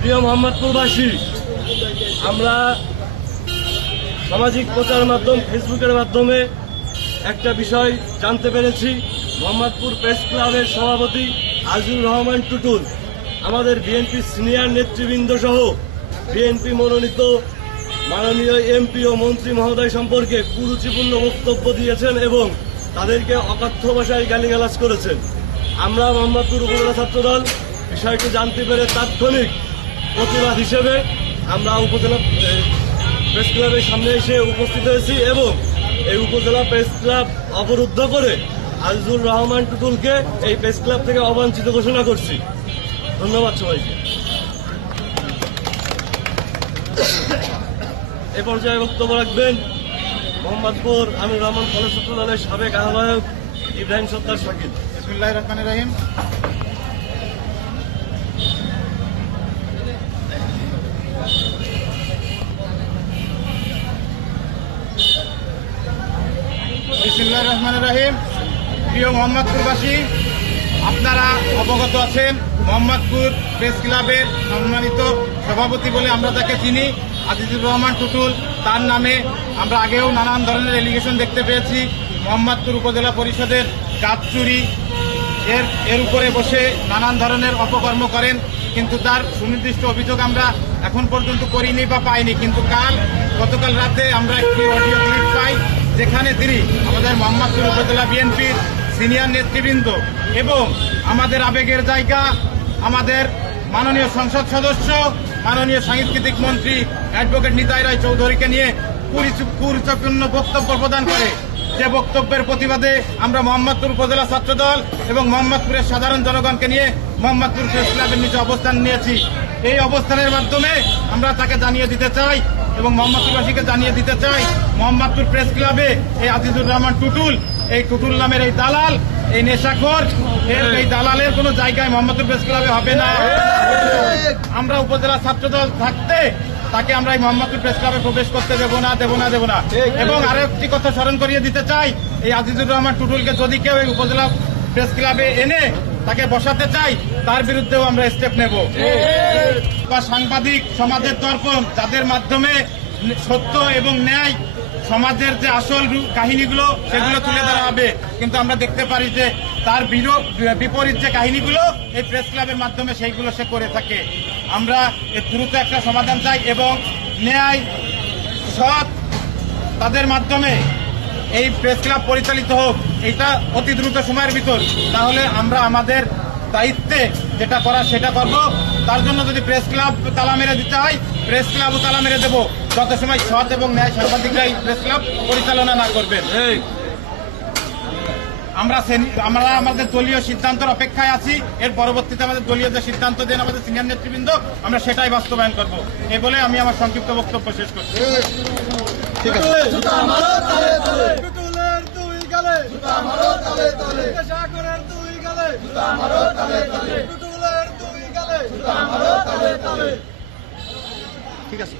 প্রিয় মোহাম্মদপুরবাসী, আমরা সামাজিক প্রচার মাধ্যম ফেসবুকের মাধ্যমে একটা বিষয় জানতে পেরেছি। মোহাম্মদপুর প্রেস ক্লাবের সভাপতি আজিজুর রহমান টুটুল আমাদের বিএনপি সিনিয়র নেতৃবৃন্দ সহ বিএনপি মনোনীত মাননীয় এমপি ও মন্ত্রী মহোদয় সম্পর্কে কুরুচিপূর্ণ বক্তব্য দিয়েছেন এবং তাদেরকে অকথ্য ভাষায় গালিগালাজ করেছেন। আমরা মোহাম্মদপুর উপজেলা ছাত্রদল বিষয়টি জানতে পেরে তাৎক্ষণিক প্রতিবাদ হিসেবে আমরা উপজেলা প্রেস ক্লাবের সামনে এসে উপস্থিত হয়েছি এবং এই উপজেলা প্রেস ক্লাব অবরুদ্ধ করে আজিজুর রহমান টুটুলকে এই প্রেস ক্লাব থেকে অবাঞ্ছিত ঘোষণা করছি। ধন্যবাদ সবাইকে। এ পর্যায়ে বক্তব্য রাখবেন মোহাম্মদপুর আমির রহমান কলেজ ছাত্র দলের সাবেক আহ্বায়ক ইব্রাহিম সত্তার শাকিল। বিসমিল্লাহির রহমানির রহিম। বিসমিল্লাহির রহমানির রহিম। প্রিয় মোহাম্মদপুরবাসী, আপনারা অবগত আছেন মোহাম্মদপুর প্রেস ক্লাবের সম্মানিত সভাপতি বলে আমরা তাকে চিনি আজিজুর রহমান টুটুল। তার নামে আমরা আগেও নানান ধরনের এলিগেশন দেখতে পেয়েছি। মোহাম্মদপুর উপজেলা পরিষদের কাজ চুরি এর উপরে বসে নানান ধরনের অপকর্ম করেন, কিন্তু তার সুনির্দিষ্ট অভিযোগ আমরা এখন পর্যন্ত করিনি বা পাইনি। কিন্তু গতকাল রাতে আমরা একটি অডিও ক্লিপ পাই যেখানে তিনি আমাদের মোহাম্মদপুর উপজেলা বিএনপির সিনিয়র নেতৃবৃন্দ এবং আমাদের আবেগের জায়গা আমাদের মাননীয় সংসদ সদস্য মাননীয় সাংস্কৃতিক মন্ত্রী অ্যাডভোকেট নিতাই রায় চৌধুরীকে নিয়ে কুরুচিপূর্ণ বক্তব্য প্রদান করে। যে বক্তব্যের প্রতিবাদে আমরা মোহাম্মদপুর উপজেলা ছাত্রদল এবং মোহাম্মদপুরের সাধারণ জনগণকে নিয়ে মোহাম্মদপুর প্রেস ক্লাবের নিচে অবস্থান নিয়েছি। এই অবস্থানের মাধ্যমে আমরা তাকে জানিয়ে দিতে চাই এবং মোহাম্মদপুরবাসীকে জানিয়ে দিতে চাই, মোহাম্মদপুর প্রেস ক্লাবে এই আজিজুর রহমান টুটুল, এই টুটুল নামের এই দালাল, এই নেশাখোর, এই দালালের কোনো জায়গায় মোহাম্মদপুর প্রেস ক্লাবে হবে না। আমরা উপজেলা ছাত্রদল থাকতে তাকে আমরা এই মোহাম্মদপুর প্রেস ক্লাবে প্রবেশ করতে দেব না। এবং আরো একটি কথা স্মরণ করিয়ে দিতে চাই, এই আজিজুর রহমান টুটুলকে যদি কেউ এই উপজেলা প্রেস ক্লাবে এনে তাকে বসাতে চাই, তার বিরুদ্ধেও আমরা স্টেপ নেব। বা সাংবাদিক সমাজের দর্পণ, যাদের মাধ্যমে সত্য এবং ন্যায় সমাজের যে আসল কাহিনীগুলো সেগুলো তুলে ধরা হবে, কিন্তু আমরা দেখতে পারি যে তার বিপরীত যে কাহিনীগুলো এই প্রেস ক্লাবের মাধ্যমে সেইগুলো সে করে থাকে। আমরা এর দ্রুত একটা সমাধান চাই এবং ন্যায় সৎ তাদের মাধ্যমে এই প্রেস ক্লাব পরিচালিত হোক, এটা অতি দ্রুত সময়ের ভিতর। তাহলে আমরা আমাদের দায়িত্বে যেটা করা সেটা করব। তার জন্য যদি প্রেস ক্লাব তালা মেরে দিতে হয়, প্রেস ক্লাবও তালা মেরে দেবো, যত সময় সৎ এবং ন্যায় সাংবাদিকরা এই প্রেস ক্লাব পরিচালনা না করবেন। আমরা আমাদের দলীয় সিদ্ধান্তের অপেক্ষায় আছি। এর পরবর্তীতে আমাদের দলীয় যে সিদ্ধান্ত দেন আমাদের সিনিয়র নেতৃবৃন্দ, আমরা সেটাই বাস্তবায়ন করব। এই বলে আমি আমার সংক্ষিপ্ত বক্তব্য শেষ করছি। ঠিক আছে, ঠিক আছে।